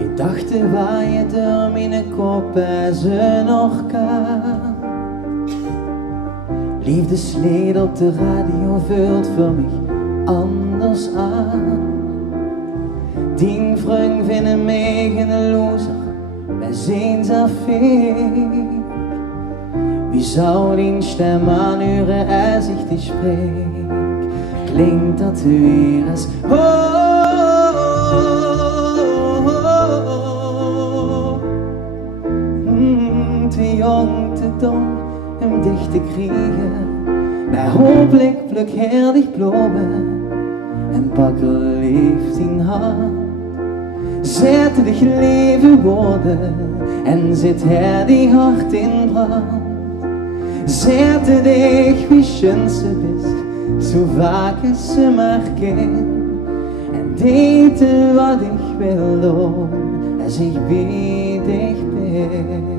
Gedachten waaien door mijn kop als een orkaan. Liefdeslied op de radio vult voor mij anders aan. Die vriend vinden mij geen loser, wij zijn zelf veel. Wie zou die stem aanhuren als ik die spreek? Klinkt dat weer als te jong, te dom hem dicht te krijgen. Maar hopelijk pluk heel dicht bloemen en pak er lief in hand. Zet de leven woorden en zit her die hart in brand. Zet dich wie schön ze bist, zo vaak als ze maar kan. En deed wat ik wil doen, als ik bij dich ben.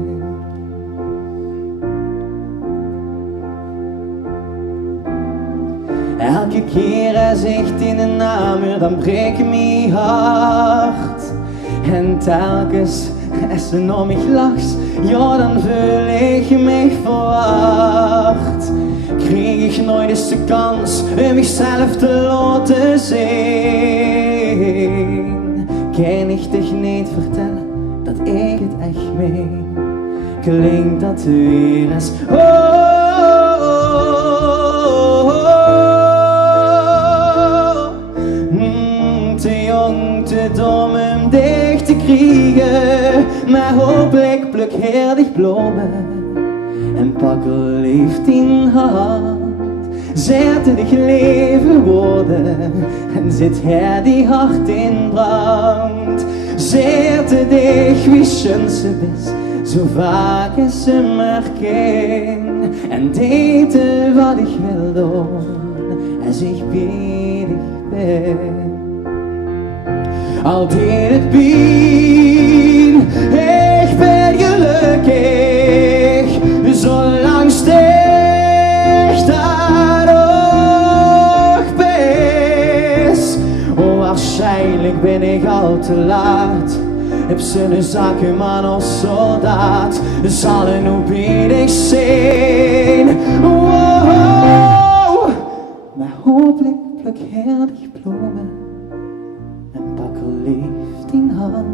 Elke keer als ik in een naam dan breekt mijn hart. En telkens als ze naar mij lacht, ja dan voel ik me verwacht. Kreeg ik nooit eens de kans om mezelf te laten zien. Kan ik dich niet vertellen dat ik het echt meen? Klinkt dat weer als te jong, te dom om dicht te krijgen. Maar hopelijk pluk heel dicht bloemen en pak er liefde in hand. Zet dich leven woorden en zit her die hart in brand. Zet dich wie schön ze bist, zo vaak als ze maar kan. En deed wat ik wil doen, als ik bij dich ben. Al deed het pijn, ik ben gelukkig, zolang sticht daar nog best. Oh, waarschijnlijk ben ik al te laat, heb zijn zakken maar als soldaat, zal er nu bij dich zijn. Wow. Maar hopelijk pluk heel dicht bloemen en pak er liefde in hand.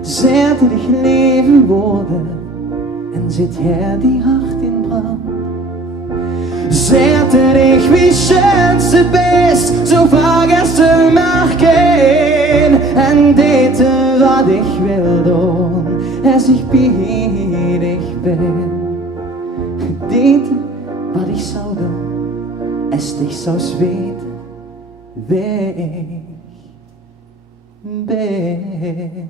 Zet dich leven woorden en zit her die hart in brand. Zet dich wie schön ze bist, zo vaak als ze maar kan. En deed wat ik wil doen, als ik bij dich ben. Deed wat ik zou doen, als dich zou weten wie ik ben.